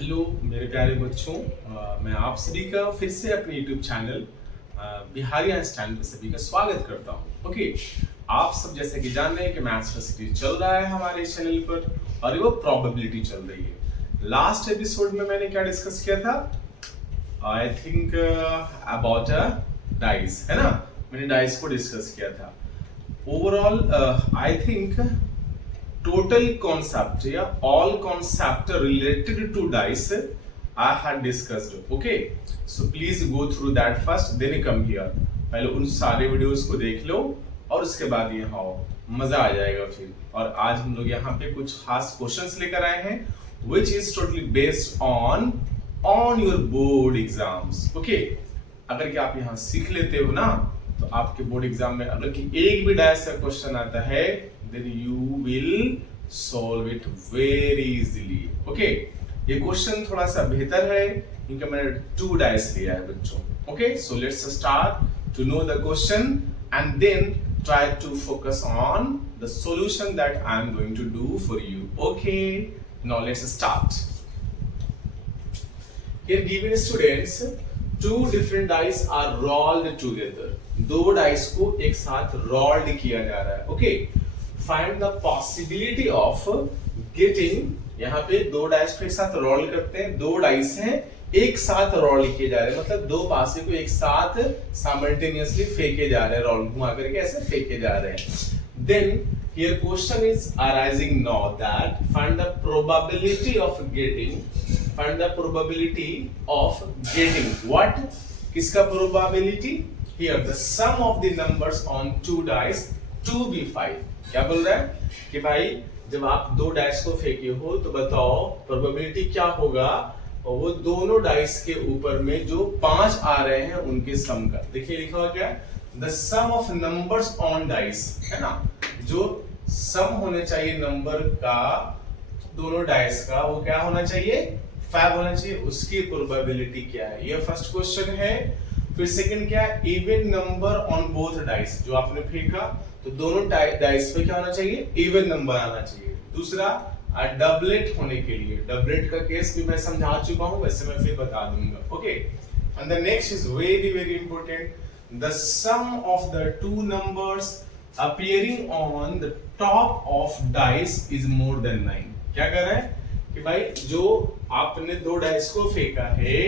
Hello मेरे प्यारे बच्चों, मैं आप सभी का फिर से अपने YouTube चैनल बिहारी आइंस्टाइन पे सभी का स्वागत करता हूँ। ओके, आप सब जैसे कि जान रहे हैं कि मैथ्स का सीरीज चल रहा है हमारे चैनल पर और वो प्रोबेबिलिटी चल रही है। लास्ट एपिसोड में मैंने क्या डिस्कस किया था? I think about a dice, है ना? मैंने डाइस को डिस्कस किया था। Overall I think total concept या all concept related to dice I had discussed. Okay, so please go through that first, then come here. पहले उन सारे वीडियोस को देख लो और उसके बाद यहाँ आओ, मजा आ जाएगा फिर। और आज हम लोग यहाँ पे कुछ खास क्वेश्चंस लेकर आए हैं which is totally based on your board exams. Okay, अगर कि आप यहाँ सीख लेते हो ना तो आपके बोर्ड एग्जाम में अगर कि एक भी डायस का क्वेश्चन आता है then you will solve it very easily. Okay, ये क्वेश्चन थोड़ा सा बेहतर है क्योंकि मैंने 2 डाइस लिया है बच्चों। Okay, so let's start to know the question and then try to focus on the solution that I am going to do for you. Okay, now let's start. Here given students, 2 different dice are rolled together. 2 dice को एक साथ rolled किया जा रहा है। Okay, find the possibility of getting, यहाँ पे 2 dice को एक साथ रोल करते हैं। 2 डाइस हैं एक साथ रोल किए जा रहे हैं, मतलब 2 पासे को एक साथ साइमल्टेनियसली फेंके जा रहे हैं, रोल घुमा करके ऐसे फेंके जा रहे हैं। Then here question is arising now that find the probability of getting, find the probability of getting what, किसका probability? Here the sum of the numbers on 2 dice to be 5। क्या बोल रहा है कि भाई जब आप 2 डाइस को फेंके हो तो बताओ प्रोबेबिलिटी क्या होगा, और वो दोनों डाइस के ऊपर में जो 5 आ रहे हैं उनके सम का। देखिए लिखा हुआ क्या है, the sum of numbers on dice, है ना? जो सम होने चाहिए नंबर का दोनों डाइस का, वो क्या होना चाहिए? 5 होना चाहिए। उसकी प्रोबेबिलिटी क्या है? ये फर्स्ट क्वेश्चन है। फिर सेकंड क्या है? Even number on both dice, जो आपने फेंका तो दोनों डाइस पे क्या होना चाहिए? इवन नंबर आना चाहिए। दूसरा डबलेट होने के लिए, डबलेट का केस भी मैं समझा चुका हूं, वैसे मैं फिर बता दूंगा। Okay, and the next is very very important, the sum of the 2 numbers appearing on the top of dice is more than 9। क्या कर रहा है कि भाई जो आपने 2 डाइस को फेंका है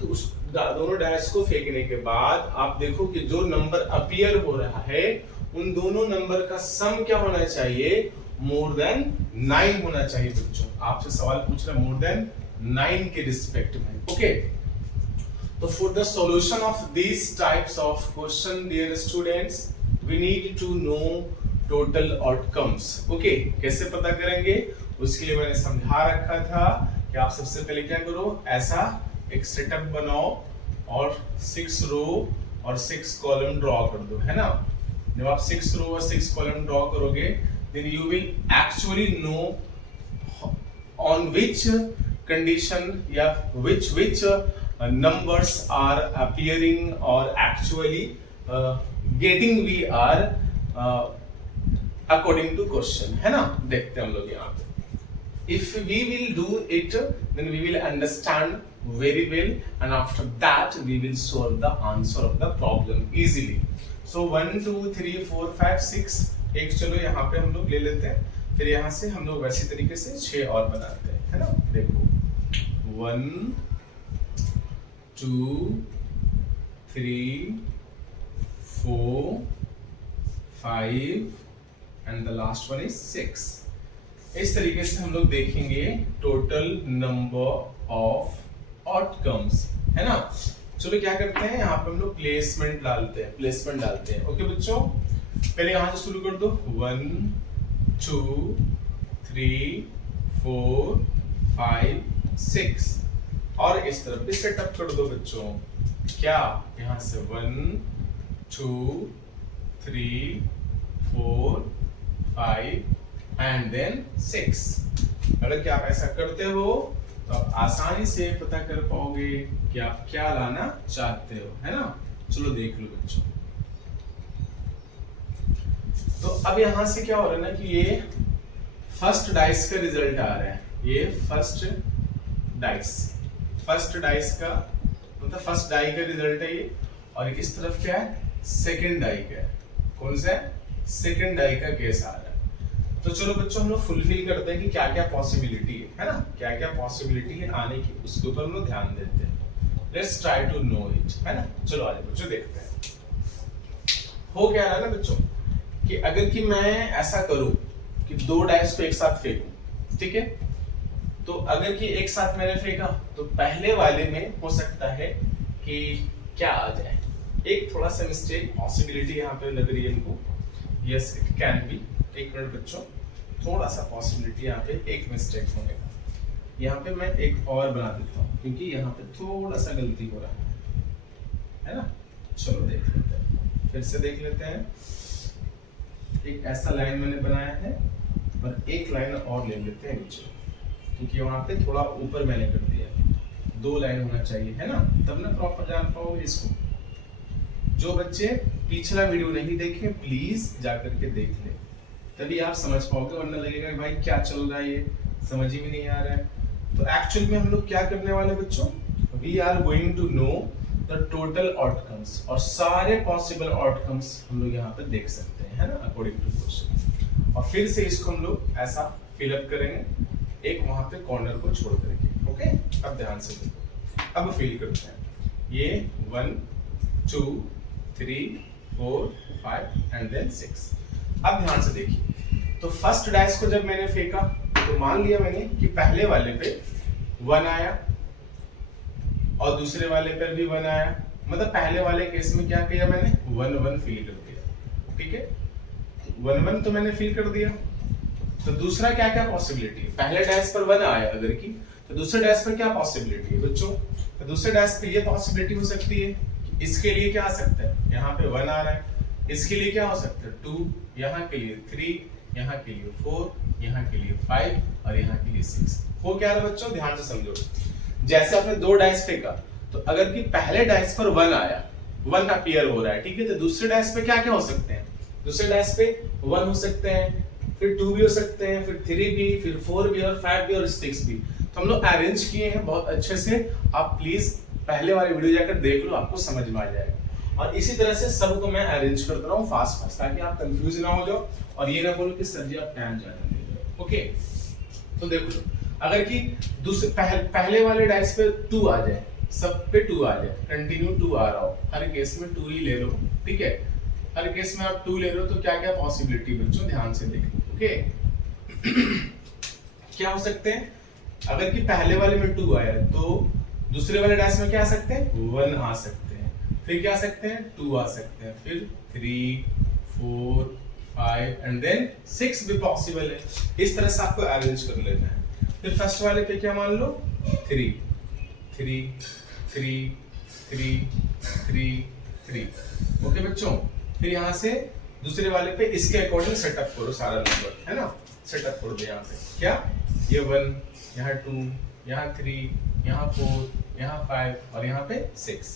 तो उस दोनों डाइस को फेंकने के बाद आप देखो कि जो नंबर अपीयर हो रहा है उन दोनों नंबर का सम क्या होना चाहिए? मोर देन 9 होना चाहिए। बच्चों आपसे सवाल पूछ रहा है मोर देन 9 के रिस्पेक्ट में। ओके, तो for the solution of this types of question dear students, we need to know total outcomes. Okay, कैसे पता करेंगे? उसके लिए मैंने समझा रखा था कि आप सबसे पहले क्या करो, ऐसा एक सेटअप बनाओ और 6 रो और 6 कॉलम ड्रॉ कर दो, है ना? जब आप 6 रो और 6 कॉलम ड्रॉ करोगे then you will actually know on which condition या which numbers are appearing or actually getting we are according to question, है ना? देखते हैं हम लोग यहाँ पे। If we will do it, then we will understand very well, and after that we will solve the answer of the problem easily. So 1 2 3 4 5 6 एक चलो यहाँ पे हम लोग ले लेते हैं, फिर यहाँ से हम लोग वैसी तरीके से 6 और बनाते हैं, है ना? देखो 1 2 3 4 5 and the last one is 6। इस तरीके से हम लोग देखेंगे टोटल नंबर ऑफ आउटकम्स, है ना? चलो क्या करते हैं, यहाँ पे हम लोग प्लेसमेंट डालते हैं। ओके बच्चों, पहले यहाँ से शुरू कर दो। 1 2 3 4 5 6 और इस तरफ भी सेटअप कर दो बच्चों। क्या यहाँ से 1 2 3 4 5 एंड देन 6। अगर क्या आप ऐसा करते हो तो आप आसानी से पता कर पाओगे कि आप क्या लाना चाहते हो, है ना? चलो देख लो बच्चों। तो अब यहां से क्या हो रहा है ना कि ये फर्स्ट डाइस का रिजल्ट आ रहा है, ये फर्स्ट डाइस, फर्स्ट डाइस का मतलब फर्स्ट डाई का रिजल्ट है ये, और इस तरफ क्या है, सेकंड डाई का है। कौन सा है, सेकंड डाई का केस आ रहा है। तो चलो बच्चों हम लोग फुलफिल करते हैं कि क्या क्या पॉसिबिलिटी है ना, क्या क्या पॉसिबिलिटी है आने की, उसके ऊपर हम लोग ध्यान देते हैं। Let's try to know it, है ना। चलो आगे बच्चों देखते हैं। हो क्या रहा है ना बच्चों कि अगर कि मैं ऐसा करूं कि दो डाइस को एक साथ फेंकूं, ठीक है, तो अगर कि एक साथ मैंने फेंका तो पहले वाले में हो सकता है कि क्या आ जाए, एक थोड़ा सा मिस्टेक पॉसिबिलिटी यहाँ पे लग रही है हमको। यस इट कैन बी, एक मिनट बच्चों, थोड़ा सा पॉसिबिलिटी यहाँ पे एक मिस्टेक होने का। यहाँ पे मैं एक और बना देता हूँ क्योंकि यहाँ पे थोड़ा सा गलती हो रहा है ना। चलो देख लेते हैं, फिर से देख लेते हैं। एक ऐसा लाइन मैंने बनाया है और एक लाइन और ले लेते हैं नीचे, क्योंकि वहां पे थोड़ा ऊपर मैंने कर दिया, दो लाइन होना चाहिए, है ना, तब ना प्रॉपर जान पाओगे इसको। जो बच्चे पिछला वीडियो नहीं देखे प्लीज जाकर के देख ले, तभी आप समझ पाओगे, वरना लगेगा कि भाई क्या चल रहा है, ये समझ ही में नहीं आ रहा है। तो एक्चुअल में हम लोग क्या करने वाले बच्चों, we are going to know the total outcomes, और सारे पॉसिबल आउटकम्स हम लोग यहाँ पे देख सकते हैं, है ना, अकॉर्डिंग टू क्वेश्चन। और फिर से इसको हम लोग ऐसा फिलअप करेंगे, एक वहां पे कॉर्नर को छोड़ करके। ओके, अब ध्यान से देखो, अब फिल करते हैं। ये 1 2 3 4 5 एंड देन 6। अब ध्यान से देखिए, तो फर्स्ट डाइस को जब मैंने फेंका तो मान लिया मैंने कि पहले वाले पे 1 आया और दूसरे वाले पर भी 1 आया, मतलब पहले वाले केस में क्या किया मैंने, 1 1 फिल कर दिया, ठीक है, 1 1 तो मैंने फिल कर दिया। तो दूसरा क्या क्या पॉसिबिलिटी है, पहले डैश पर 1 आया अगर की, तो दूसरे डैश पर क्या पॉसिबिलिटी है बच्चों, तो दूसरे डैश पे ये पॉसिबिलिटी हो सकती है कि इसके लिए क्या आ सकता है, यहाँ पे 1 आ रहा है, इसके लिए क्या हो सकता है 2, यहाँ के लिए 3, यहाँ के लिए 4, यहाँ के लिए 5 और यहाँ के लिए 6। हो क्या रहा है बच्चों, ध्यान से समझो। जैसे आपने दो डाइस फेंका, तो अगर कि पहले डाइस पर 1 आया, 1 अपीयर हो रहा है, ठीक है, तो दूसरे डाइस पे क्या क्या हो सकते हैं, दूसरे डाइस पे 1 हो सकते हैं, फिर 2 भी हो सकते हैं, फिर 3 भी, फिर 4 भी और 5 भी और 6 भी। तो हम लोग अरेंज किए हैं बहुत अच्छे से, आप प्लीज पहले वाले वीडियो जाकर देख लो, आपको समझ में आ जाएगा। और इसी तरह से सबको मैं अरेंज करता रहा हूँ फास्ट फास्ट, ताकि आप कंफ्यूज ना हो जाओ और ये ना बोलो कि सर जी आप टाइम ज्यादा दे रहे हो। ओके, तो देखो लो, अगर कि दूसरे पहले वाले डाइस पे 2 आ जाए, सब पे 2 आ जाए, कंटिन्यू 2 आ रहा हो, हर केस में 2 ही ले लो, ठीक है, हर केस में आप 2 ले रहे हो, तो क्या क्या पॉसिबिलिटी बच्चों ध्यान से देखो। ओके क्या हो सकते हैं, अगर कि पहले वाले में 2 आया तो दूसरे वाले डाइस में क्या आ सकते हैं, 1 आ सकते हैं, फिर क्या आ सकते हैं, 2 आ सकते हैं, फिर 3 4 5 एंड देन 6 भी पॉसिबल है। इस तरह से आपको अरेंज कर लेना है। फिर फर्स्ट वाले पे क्या मान लो, 3 3 3 3 3 3। ओके बच्चों, फिर यहाँ से दूसरे वाले पे इसके अकॉर्डिंग सेटअप करो सारा नंबर, है ना, सेटअप कर दो यहाँ पे, क्या ये 1, यहाँ 2, यहाँ 3, यहाँ 4, यहाँ 5 और यहाँ पे 6।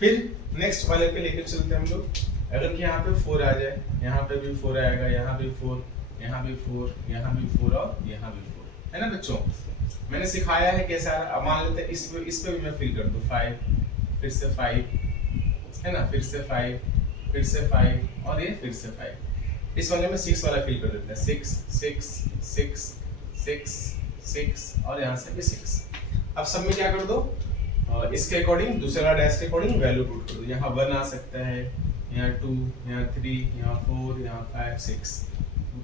फिर नेक्स्ट वाले पे लेकर चलते हैं हम लोग, अगर कि यहाँ पे 4 आ जाए, यहाँ पे भी 4 आएगा, यहाँ भी 4, यहाँ भी 4, यहाँ भी 4 और यहाँ भी 4, है ना बच्चों। मैंने सिखाया है कैसा, अब मान लेते हैं इस पे भी मैं फिल कर दूं 5, फिर से 5, है ना, फिर से 5, फिर से 5 और ये फिर से 5। इस वाले में 6 वाला फिल कर देते हैं, 6 6 6 6 6 और यहाँ से भी 6। अब सब में क्या कर दो, इसके अकॉर्डिंग दूसरे वाला डैश के अकॉर्डिंग वैल्यू पुट कर दो। यहाँ 1 आ सकता है, यहाँ 2, यहाँ 3, यहाँ 4, यहाँ 5 6।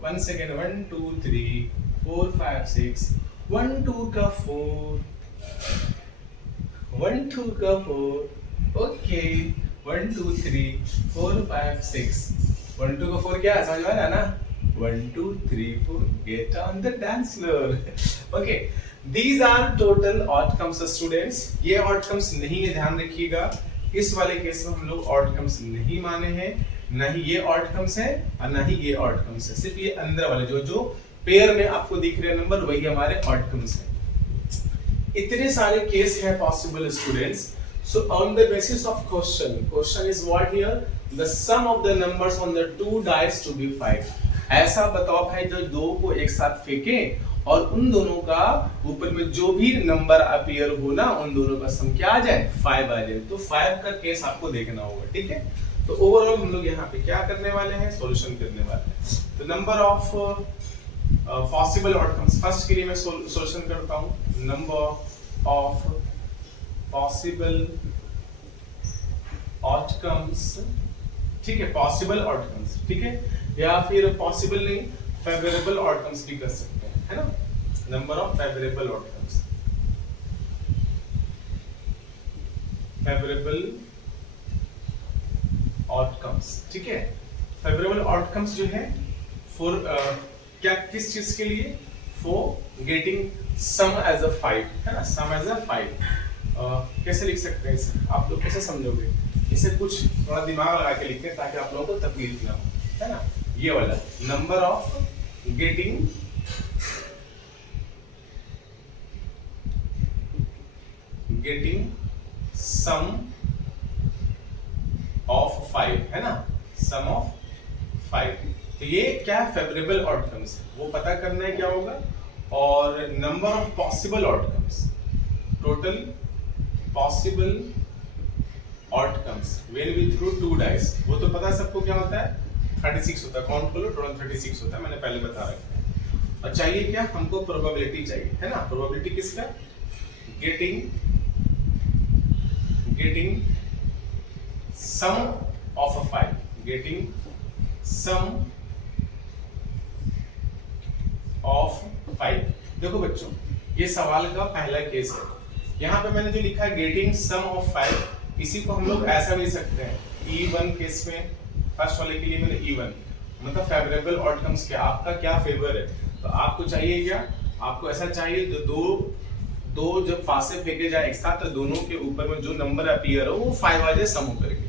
1 सेकेंड, 1 2 3 4 5 6, 1 2 का 4, 1 2 का 4, ओके, 1 2 3 4 5 6, 1 2 का 4 क्या समझ में आया ना, 1 2 3 4 get on the dance floor। Okay, these are total outcomes students। ये outcomes नहीं है, ध्यान रखिएगा, इस वाले केस में हम लोग outcomes नहीं माने हैं, ना ही ये outcomes है और ना ही ये outcomes है, सिर्फ ये अंदर वाले जो पेयर में आपको दिख रहे नंबर वही हमारे outcomes हैं। इतने सारे केस हैं possible students। So on the basis of question is what here, the sum of the numbers on the 2 dice to be 5। ऐसा बताओ भाई जो 2 को एक साथ फेंके और उन दोनों का ऊपर में जो भी नंबर अपीयर हो ना, उन दोनों का सम क्या आ जाए, 5 आ जाए। तो 5 का केस आपको देखना होगा, ठीक है। तो ओवरऑल हम लोग यहाँ पे क्या करने वाले हैं, सॉल्यूशन करने वाले हैं। तो number of possible outcomes, first के लिए मैं सॉल्यूशन करता हूँ। नंबर ऑफ पॉसिबल आउटकम्स, ठीक है, पॉसिबल आउटकम्स, ठीक है, या फिर पॉसिबल नहीं, फेवरेबल आउटकम्स भी कर सकते हैं, है ना। Number of favourable outcomes, favourable outcomes, ठीक है। फेवरेबल आउटकम्स जो है फॉर क्या, किस चीज के लिए, for getting sum as a 5, है ना, सम एज अ 5। कैसे लिख सकते हैं इसे, आप लोग कैसे समझोगे इसे, कुछ थोड़ा दिमाग लगा के लिखते हैं ताकि आप लोगों को तकलीफ ना हो, है ना। ये वाला number of getting sum of 5, है ना, सम ऑफ 5। तो ये क्या है, फेवरेबल आउटकम्स, वो पता करना है क्या होगा। और number of possible outcomes, total possible outcomes when we throw 2 dice, वो तो पता है सबको क्या होता है, 36 होता है। काउंट करो, टोटल 36 होता है, मैंने पहले बता रखा है। और चाहिए क्या, हमको प्रोबेबिलिटी चाहिए, है ना। प्रोबेबिलिटी किसका, getting sum of a 5, getting sum of 5। देखो बच्चों, ये सवाल का पहला केस है। यहाँ पे मैंने जो लिखा है गेटिंग सम ऑफ 5, इसी को हम लोग ऐसा भी लिख सकते हैं, E1 केस में, फर्स्ट वाले के लिए मैंने E1 मतलब फेवरेबल आउटकम्स, क्या आपका क्या फेवर है। तो आपको चाहिए क्या, आपको ऐसा चाहिए जो दो जब फासे फेंके जाए एक साथ, तो दोनों के ऊपर में जो नंबर अपीयर हो वो 5 आ जाए सम होकर के।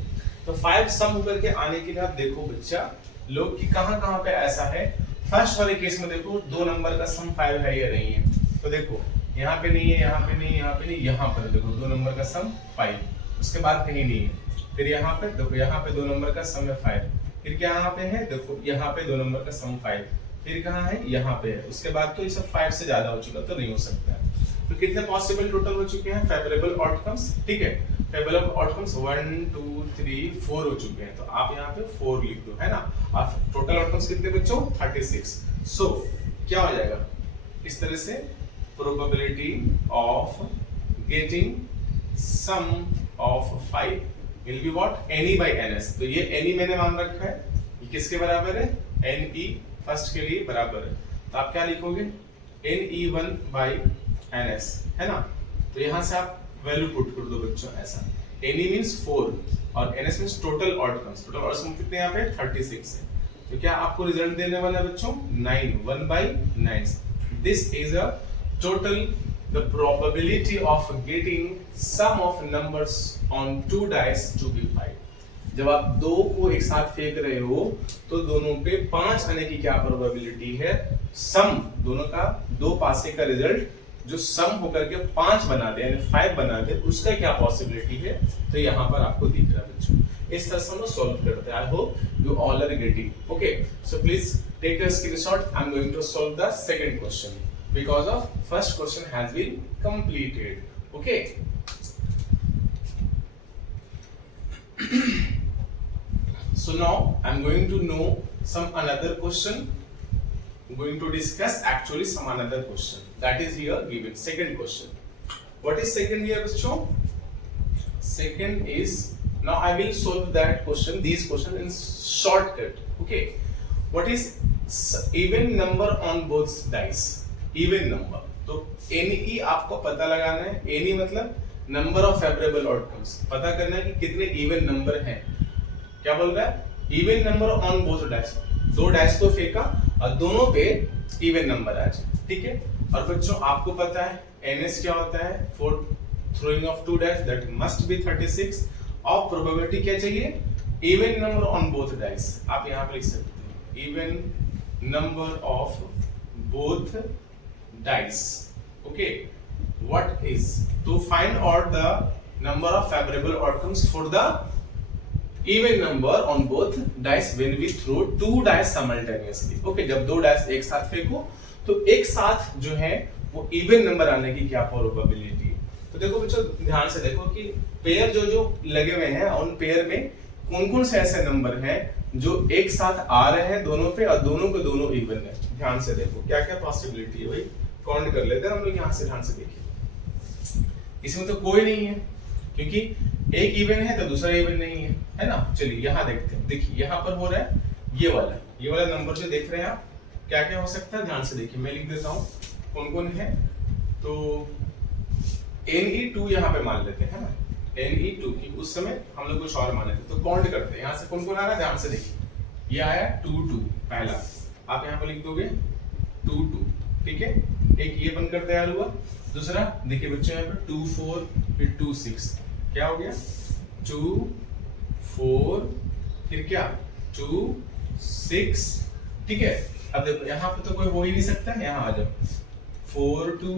तो 5 सम होकर के आने के लिए आप देखो बच्चा लोग कि कहां पे ऐसा है। फर्स्ट वाले केस में देखो 2 नंबर का सम 5 है या नहीं है। तो देखो यहाँ पे नहीं है, यहाँ पे नहीं, यहाँ पे नहीं, यहाँ पर देखो 2 नंबर का सम 5, उसके बाद कहीं नहीं है। फिर यहाँ पे देखो, यहाँ पे 2 नंबर का सम है 5, फिर क्या यहाँ पे है, देखो यहाँ पे 2 नंबर का सम 5, फिर कहाँ है, यहाँ पे है। उसके बाद तो ये सब 5 से ज्यादा हो चुका, तो नहीं हो सकता है। तो कितने पॉसिबल टोटल हो चुके हैं फेवरेबल आउटकम्स, ठीक है। फेवरेबल आउटकम्स 1 2 3 4 हो चुके हैं, तो आप यहाँ पे 4 लिख दो, है ना। आप टोटल आउटकम्स कितने बच्चों, 36। सो क्या हो जाएगा इस तरह से, probability of getting sum of 5 will be what, n E by ns। तो ये एनी मैंने मान रखा है, ये किसके बराबर है, ne फर्स्ट के लिए बराबर है। तो आप क्या लिखोगे, ne1 बाय ns, है ना। तो यहां से आप वैल्यू पुट कर दो बच्चों, ऐसा ne मींस 4 और ns means total outcomes. Total outcomes कितने यहाँ पे 36 है। तो क्या आपको रिजल्ट देने वाला है बच्चों 9, 1 by 9। This is a total the probability of getting sum of numbers on 2 dice to be 5। जब आप दो को एक साथ फेंक रहे हो तो दोनों पे 5 आने की क्या प्रोबेबिलिटी है, सम दोनों का, दो पासे का रिजल्ट जो सम होकर के 5 बना दे यानी 5 बना दे, उसका क्या पॉसिबिलिटी है। तो यहाँ पर आपको दिख रहा है बच्चों, इस तरह से हम सॉल्व करते हैं। I hope you all are getting. Okay, so please take a screenshot. I am going to solve the second question because of first question has been completed. Okay. So now I'm going to know some another question. I'm going to discuss actually some another question that is here given. Second question. What is second here, bachcho? Second is, now I will solve that question, these question in shortcut. Okay. What is even number on both dice? Even number, तो NE आपको पता लगाना है। NE मतलब number of favourable outcomes, पता करना है कि कितने इवन नंबर हैं। क्या बोल रहा है, even number on both dice, दो डाइस को फेंका और दोनों पे इवन नंबर आ जाए, ठीक है। और बच्चों आपको पता है एनएस क्या होता है, for throwing of 2 dice that must be 36। और प्रोबेबिलिटी क्या चाहिए, even number on both dice. आप यहाँ पे लिख सकते हैं even number of both dice. Okay, what is to find out the number of favorable outcomes for the even number on both dice when we throw 2 dice simultaneously. Okay, जब 2 dice एक साथ फेंको तो एक साथ जो है वो इवन नंबर आने की क्या प्रोबेबिलिटी है। तो देखो बच्चों ध्यान से देखो कि पेयर जो जो लगे हुए हैं उन पेयर में कौन कौन से ऐसे नंबर हैं जो एक साथ आ रहे हैं दोनों पे और दोनों के दोनों इवन है। ध्यान से देखो क्या क्या पॉसिबिलिटी है भाई, काउंट कर लेते हैं हम लोग यहाँ से। ध्यान से देखिए इसमें तो कोई नहीं है क्योंकि एक इवन है तो दूसरा इवन नहीं है ना। चलिए यहाँ देखते हैं, देखिए यहाँ पर हो रहा है ये वाला नंबर जो देख रहे हैं आप, क्या क्या हो सकता है ध्यान से देखिए। मैं लिख देता हूँ कौन कौन है। तो Ne2 यहाँ पे मान लेते हैं ना, Ne2 की उस समय हम लोग कुछ और माने थे, तो काउंट करते हैं यहाँ से कौन कौन आ रहा है। ध्यान से देखिए ये आया 2 पहला, आप यहाँ पे लिख दोगे 2 ठीक है, एक ये बनकर तैयार हुआ। दूसरा देखिए बच्चों यहाँ पे 2 4 फिर 2 6, क्या हो गया 2 4 फिर क्या 2 6, ठीक है। अब देखो यहाँ पे तो कोई हो ही नहीं सकता, यहाँ आ जाओ 4 2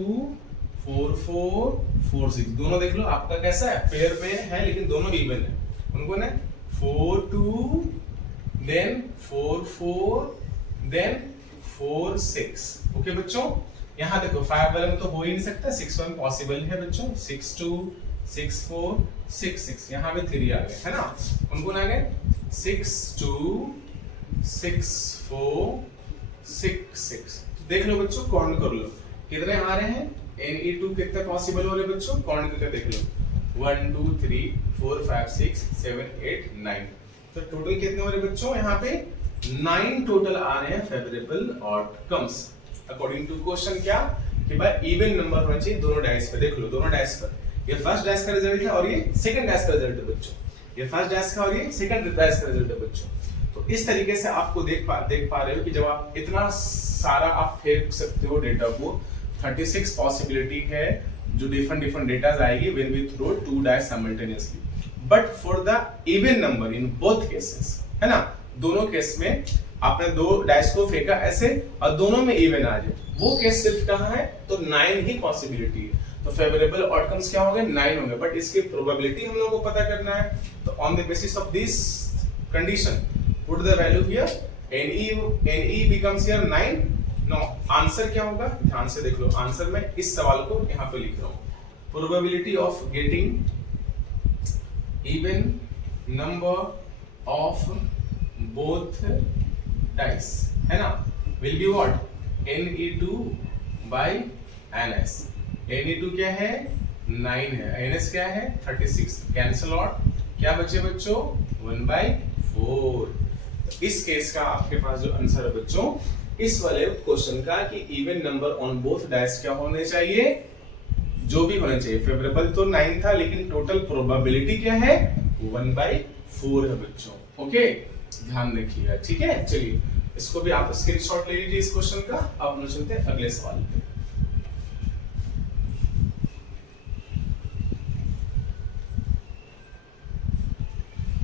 4 4 4 6, दोनों देख लो आपका कैसा है, पेयर में है लेकिन दोनों इवन है। उनको ना 4 2 देन 4 4 देन 4 6, ओके बच्चों। यहाँ देखो 5 वाले में तो हो ही नहीं सकता, 6 1 पॉसिबल है बच्चों, 6 2 6 4 6 6, यहाँ पे 3 आ गए है ना। उनको आ गए 6 2 6 4 6 6, देख लो बच्चों काउंट कर लो कितने आ रहे हैं। Ne2 कितने पॉसिबल हो रहे बच्चों, काउंट करके देख लो 1 2 3 4 5 6 7 8 9, तो टोटल कितने हो रहे बच्चों, यहाँ पे 9 टोटल आ रहे हैं favourable outcomes according to question. क्या कि भाई इवन नंबर होना चाहिए दोनों डाइस पे। देख लो दोनों डाइस पर, ये फर्स्ट डाइस का रिजल्ट है और ये सेकंड डाइस का रिजल्ट है बच्चों, ये फर्स्ट डाइस का और ये सेकंड डाइस का रिजल्ट है बच्चों। तो इस तरीके से आपको देख पा रहे हो कि जब आप इतना सारा आप फेंक सकते हो डेटा को, 36 पॉसिबिलिटी है जो डिफरेंट डेटा आएगी when we throw 2 dice simultaneously, but for the even number in both cases, है ना, दोनों केस में आपने 2 डाइस को फेंका ऐसे और दोनों में इवन आ जाए, वो केस सिर्फ कहाँ है, तो 9 ही पॉसिबिलिटी है। तो फेवरेबल आउटकम्स क्या होंगे 9 होंगे, बट इसकी प्रोबेबिलिटी हम लोगों को पता करना है। तो on the basis of this condition put the value here, Ne becomes here 9। No answer क्या होगा, ध्यान से देख लो आंसर में इस सवाल को यहाँ पे लिख रहा हूं, probability of getting even number of both dice, है ना, will be what Ne2 by Ns। Ne2 क्या है 9 है, Ns क्या है 36, कैंसिल आउट, क्या बचे बच्चों 1/4। इस केस का आपके पास जो आंसर है बच्चों इस वाले क्वेश्चन का कि even number on both dice क्या होने चाहिए, जो भी होना चाहिए। फेवरेबल तो 9 था लेकिन टोटल प्रोबेबिलिटी क्या है 1/4 है बच्चों, ओके ध्यान रखिएगा, ठीक है। चलिए इसको भी आप स्क्रीनशॉट ले लीजिए इस क्वेश्चन का। अब हम चलते हैं अगले सवाल पे।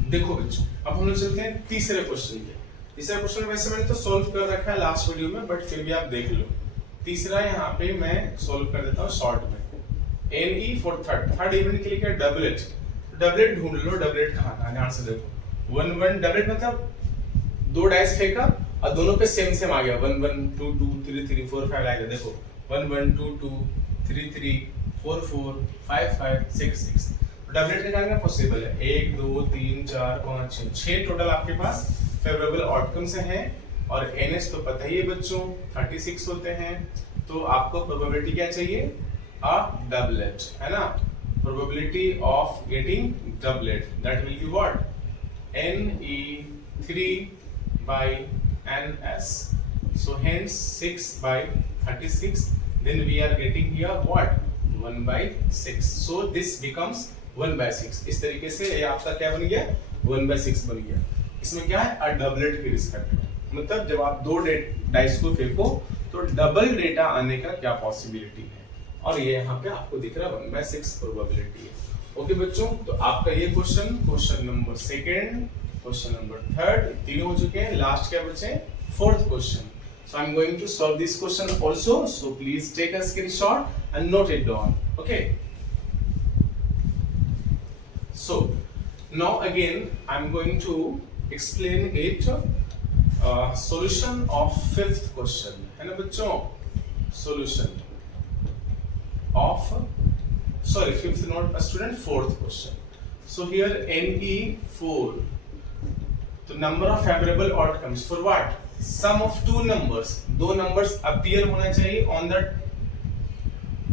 देखो बच्चों अब हम लोग चलते हैं तीसरे क्वेश्चन पे। तीसरा क्वेश्चन वैसे मैंने तो सॉल्व कर रखा है लास्ट वीडियो में, बट फिर भी आप देख लो। तीसरा यहाँ पे मैं सॉल्व कर देता हूँ शॉर्ट में। Ne फॉर थर्ड इवेंट के लिए क्या डबलेट, डबलेट ढूंढ लो, डबलेट कहाँ था, ध्यान से देखो 1 1 डबलेट मतलब 2 डाइस फेंका और दोनों पे सेम आ गया 1 1 2 2 3 3 4 5 आएगा। देखो 1 1 2 2 3 3 4 4 5 5 6 6, डबलेट निकालना पॉसिबल है। 1 2 3 4 5 6 टोटल आपके पास फेवरेबल आउटकम्स हैं और NS तो पता ही है बच्चों 36 होते हैं, तो आपको प्रोबेबिलिटी क्या चाहिए अ डबलेट, है ना। Probability of getting doublet that will be what Ne3 by Ns, so hence 6 by 36, then we are getting here what 1/6, so this becomes 1/6। इस तरीके से ये आपका क्या बन गया 1/6 बन गया। इसमें क्या है अ डबलेट के रिस्पेक्ट में, मतलब जब आप 2 डाइस को फेंको तो डबल डेटा आने का क्या पॉसिबिलिटी है, और ये यहाँ पे आपको दिख रहा है 1/6 प्रोबेबिलिटी है। ओके बच्चों, तो आपका ये question number second, question number third, तीनों हो चुके हैं। लास्ट क्या बचे fourth question. So I'm going to solve this question also, so please take a screenshot and note it down, okay? So now again I'm going to explain it solution of fifth question, है ना बच्चों। solution of, sorry, fifth not a student, fourth question. So here NE4, the number of favorable outcomes for what? Sum of two numbers, दो numbers appear होना चाहिए on the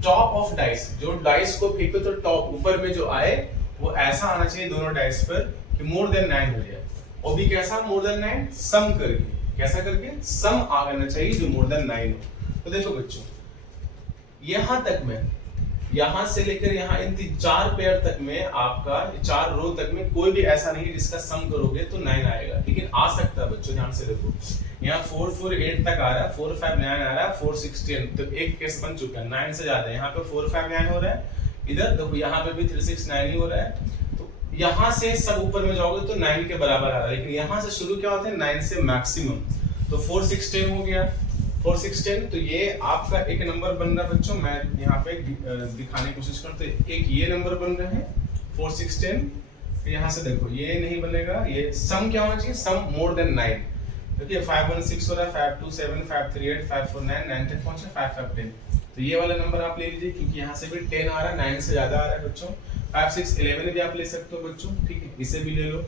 top of dice. जो dice को फेंको तो top ऊपर में जो आए वो ऐसा आना चाहिए दोनों dice पर कि more than 9 हो जाए, और भी कैसा more than 9 sum करके, कैसा करके sum आना चाहिए जो more than 9 हो। तो देखो बच्चों, यहां तक में, यहां से लेकर यहां इन चार पेयर तक में आपका, चार रो तक में कोई भी ऐसा नहीं है जिसका सम करोगे तो 9 आएगा, लेकिन आ सकता है बच्चों, ध्यान से देखो यहाँ 4 4 8 तक आ रहा है, 4 5 9 आ रहा है, 4 6 10, तो एक केस बन चुका है, 9 से ज्यादा है, यहाँ पे 4 5 9 हो रहा है, इधर देखो यहाँ पे भी 3 6 9 ही हो रहा है, तो यहाँ से सब ऊपर में जाओगे तो 9 के बराबर आ रहा है, लेकिन यहाँ से शुरू क्या होता है 9 से मैक्सिमम, तो 4 6 10 हो गया, 4 6 10, तो ये आपका एक नंबर बन रहा है बच्चों, मैं यहाँ पे दिखाने की कोशिश करते, एक ये नंबर बन रहे हैं 4 6 10, यहाँ से देखो ये नहीं बनेगा, ये सम क्या होना चाहिए, सम मोर देन 9, देखिए 5 1 6 हो रहा है, 5 2 7 5 3 8 5 4 9 9 तक पहुंचे, 5 5 10, तो ये वाला नंबर आप ले लीजिए, क्योंकि यहाँ से भी 10 आ रहा है, 9 से ज्यादा आ रहा है बच्चों, 5 6 11 भी आप ले सकते हो बच्चों, ठीक है, इसे भी ले लो,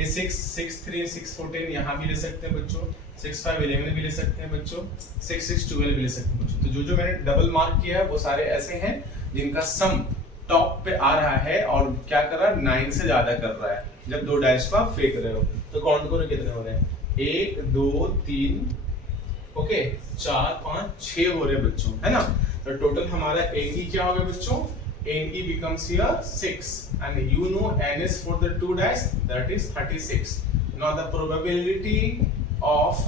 6 6 3 6 4 10 यहाँ भी ले सकते हैं बच्चों, 6 5 11 भी ले सकते हैं बच्चों, 6 6 12 भी ले सकते हैं बच्चों, तो जो जो मैंने डबल मार्क किया है वो सारे ऐसे हैं जिनका सम टॉप पे आ रहा है और क्या कर रहा है 9 से ज्यादा कर रहा है, जब दो डाइस को आप फेंक रहे हो, तो काउंट करो कितने हो रहे हैं, 1 2 3 ओके 4 5 6 हो रहे हैं बच्चों, है ना, तो टोटल हमारा NE क्या हो गया बच्चों, NE becomes here 6, and you know N is for the two dice, that is 36. Now the probability of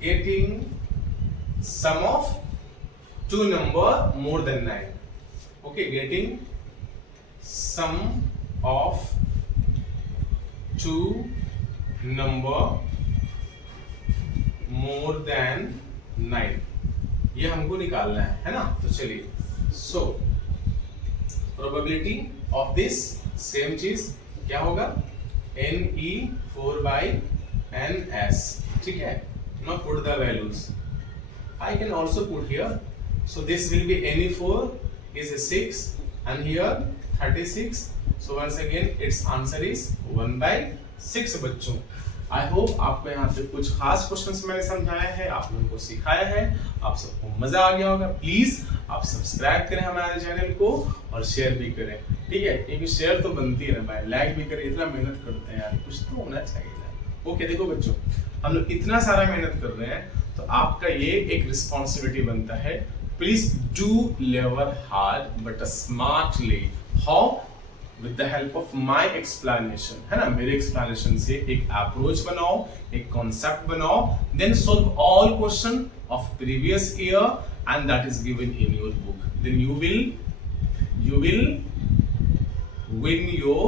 getting sum of two number more than 9, okay, getting sum of two number more than 9, ये हमको निकालना है ना, तो चलिए, so probability of this same चीज क्या होगा, NE 4 by NS, ठीक है, now put the values, I can also put here, so this will be NE4 is a 6 and here 36, so once again its answer is 1 by 6 बच्चों। I hope आपको यहाँ पे कुछ खास क्वेश्चंस मैंने समझाया है, आप लोगों को सिखाया है, आप सबको मजा आ गया होगा, प्लीज आप सब्सक्राइब करें हमारे चैनल को और शेयर भी करें, ठीक है, क्योंकि शेयर तो बनती है ना भाई, लाइक भी करें, इतना मेहनत करते हैं यार, कुछ तो होना चाहिए ना। ओके देखो बच्चों, हम लोग इतना सारा मेहनत कर रहे हैं, तो आपका ये एक रिस्पॉन्सिबिलिटी बनता है, प्लीज डू लेवर hard but smartly, how, with the help of my explanation, है ना, मेरे explanation से एक approach बनाओ, एक concept बनाओ, then solve all question of previous year and that is given in your book, then you will win your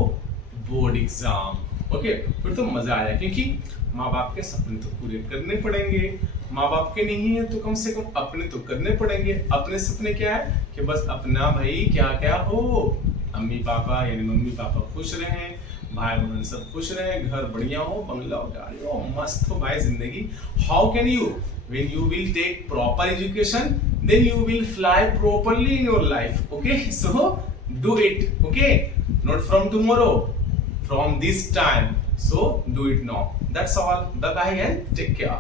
board exam, okay, फिर तो मजा आया, क्योंकि माँ बाप के सपने तो पूरे करने पड़ेंगे, माँ बाप के नहीं है तो कम से कम अपने तो करने पड़ेंगे, अपने सपने क्या है कि बस अपना भाई क्या क्या हो, अम्मी पापा यानी मम्मी पापा खुश रहें, भाई बहन सब खुश रहें, घर बढ़िया हो, बंगला हो, गाड़ी हो, मस्त हो भाई जिंदगी। How can you, when you will take proper education, then you will fly properly in your life, okay, so do it, okay, not from tomorrow, from this time, so do it now, that's all, bye bye and take care.